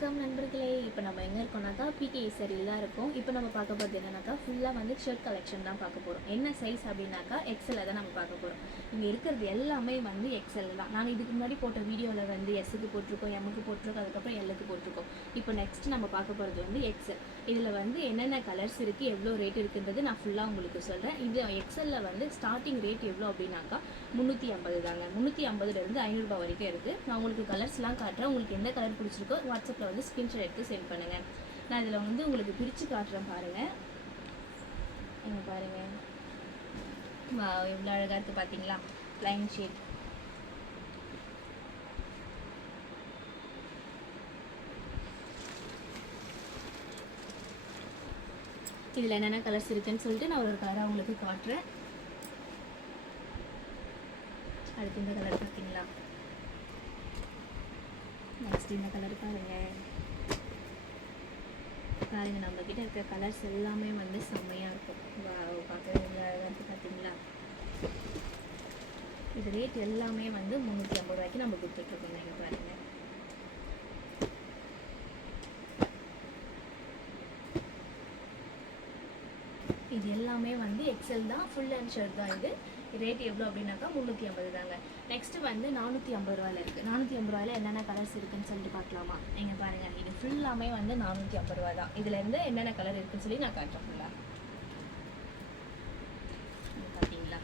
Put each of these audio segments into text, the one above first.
வணக்கம் நண்பர்களே. இப்போ நம்ம எங்கே இருக்கோம்னாக்கா பிகே சரியில் தான் இருக்கும். இப்போ நம்ம பார்க்க போகிறது என்னன்னாக்கா ஃபுல்லாக வந்து ஷர்ட் கலெக்ஷன் தான் பார்க்க போகிறோம். என்ன சைஸ் அப்படின்னாக்கா எக்ஸலில் தான் நம்ம பார்க்க போகிறோம். இங்கே இருக்கிறது எல்லாமே வந்து எக்ஸல் தான். நாங்கள் இதுக்கு முன்னாடி போட்ட வீடியோவில் வந்து எஸ்ஸுக்கு போட்டிருக்கோம், எம்முக்கு போட்டிருக்கோம், அதுக்கப்புறம் எல்லுக்கு போட்டிருக்கோம். இப்போ நெக்ஸ்ட் நம்ம பார்க்க போகிறது வந்து எக்ஸல். இதில் வந்து என்னென்ன கலர்ஸ் இருக்குது, எவ்வளோ ரேட் இருக்குன்றது நான் ஃபுல்லாக உங்களுக்கு சொல்கிறேன். இது எக்ஸலில் வந்து ஸ்டார்டிங் ரேட் எவ்வளோ அப்படின்னாக்கா 350 தாங்க. 350லேருந்து 500 வரைக்கும் இருக்குது. நான் உங்களுக்கு கலர்ஸ்லாம் காட்டுறேன். உங்களுக்கு எந்த கலர் பிடிச்சிருக்கோ வாட்ஸ்அப்பில் வந்து ஸ்க்ரீன்ஷாட் எடுத்து சென்ட் பண்ணுங்கள். நான் இதில் வந்து உங்களுக்கு பிரித்து காட்டுறேன் பாருங்கள். இங்கே பாருங்கள், எவ்வளோ அழகாக இருக்குது பார்த்தீங்களா? Line shade. இதில் என்னென்ன கலர்ஸ் இருக்குன்னு சொல்லிட்டு நான் ஒரு கலராக உங்களுக்கு காட்டுறேன். அடுத்து இந்த கலர் பார்த்தீங்களா? நெக்ஸ்ட் இந்த கலர் பாருங்கள். நம்மக்கிட்ட இருக்கிற கலர்ஸ் எல்லாமே வந்து செம்மையாக இருக்கும். பார்க்கவே அழகாக இருக்குது பார்த்தீங்களா? இது ரேட் எல்லாமே வந்து 350 ரூபாய்க்கு நம்ம கொடுத்துட்ருக்கோம். நீங்கள் பாருங்கள். இது எல்லாமே வந்து எக்ஸல் தான், ஃபுல் அண்ட் ஷர்ட் தான். இது ரேட் எவ்வளோ அப்படின்னாக்கா 350 தாங்க. நெக்ஸ்ட்டு வந்து 450 ரூபாயில் இருக்குது. 450 ரூபாயில் என்னென்ன கலர்ஸ் இருக்குதுன்னு சொல்லிட்டு பார்க்கலாமா? நீங்கள் பாருங்கள், இது ஃபுல்லாமே வந்து 450 ரூபா தான். இதுலேருந்து என்னென்ன கலர் இருக்குதுன்னு சொல்லி நான் காட்டுறேன் ஃபுல்லாக. பார்த்தீங்களா?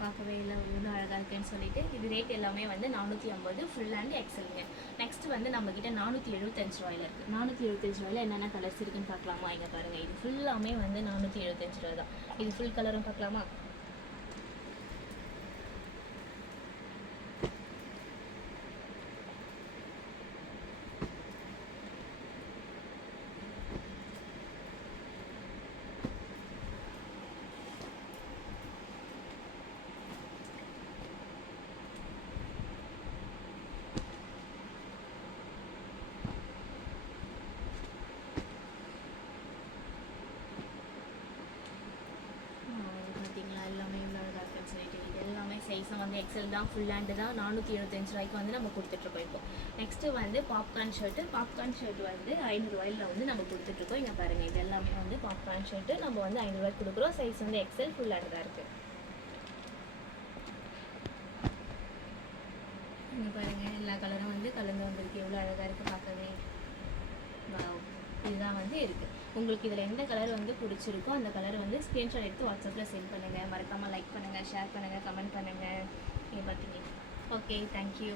பார்க்கவே இல்லை, இவ்வளோ அழகாக இருக்குன்னு சொல்லிட்டு இது ரேட் எல்லாமே வந்து 450 ஃபுல் அண்ட் எக்ஸலுங்க. நெக்ஸ்ட் வந்து நம்மக்கிட்ட 475 ரூபாயில் இருக்குது. 475 ரூபாயில் என்னென்ன கலர்ஸ் இருக்குன்னு பார்க்கலாமா? இங்கே பாருங்கள், இது ஃபுல்லாமே வந்து 475 ரூபா தான். இது ஃபுல் கலரும் பார்க்கலாமா? எல்லாமே இவ்வளோ அழகாக இருக்குன்னு சொல்லிட்டு இது எல்லாமே சைஸும் வந்து எக்ஸல் தான், ஃபுல் ஹேண்டு தான். 475 ரூபாய்க்கு வந்து நம்ம கொடுத்துட்ருக்கோம். இப்போ நெக்ஸ்ட்டு வந்து பாப்கார்ன் ஷர்ட்டு வந்து 500 ரூபாயில் வந்து நம்ம கொடுத்துட்ருக்கோம். இங்கே பாருங்கள், இது எல்லாமே வந்து பாப்கார்ன் ஷர்ட்டு நம்ம வந்து 500 ரூபாய்க்கு கொடுக்குறோம். சைஸ் வந்து எக்ஸல், ஃபுல் ஹேண்டு தான் இருக்குது. இங்கே பாருங்கள், எல்லா கலரும் வந்து கலந்து வந்திருக்கு. எவ்வளோ அழகாக இருக்குது பார்க்கவே. இதுதான் வந்து இருக்குது. உங்களுக்கு இதில் எந்த கலர் வந்து பிடிச்சிருக்கோ அந்த கலர் வந்து ஸ்க்ரீன்ஷாட் எடுத்து வாட்ஸ்அப்பில் சென்ட் பண்ணுங்கள். மறக்காமல் லைக் பண்ணுங்கள், ஷேர் பண்ணுங்கள், கமெண்ட் பண்ணுங்கள். நீங்கள் பார்த்தீங்க. Okay, thank you.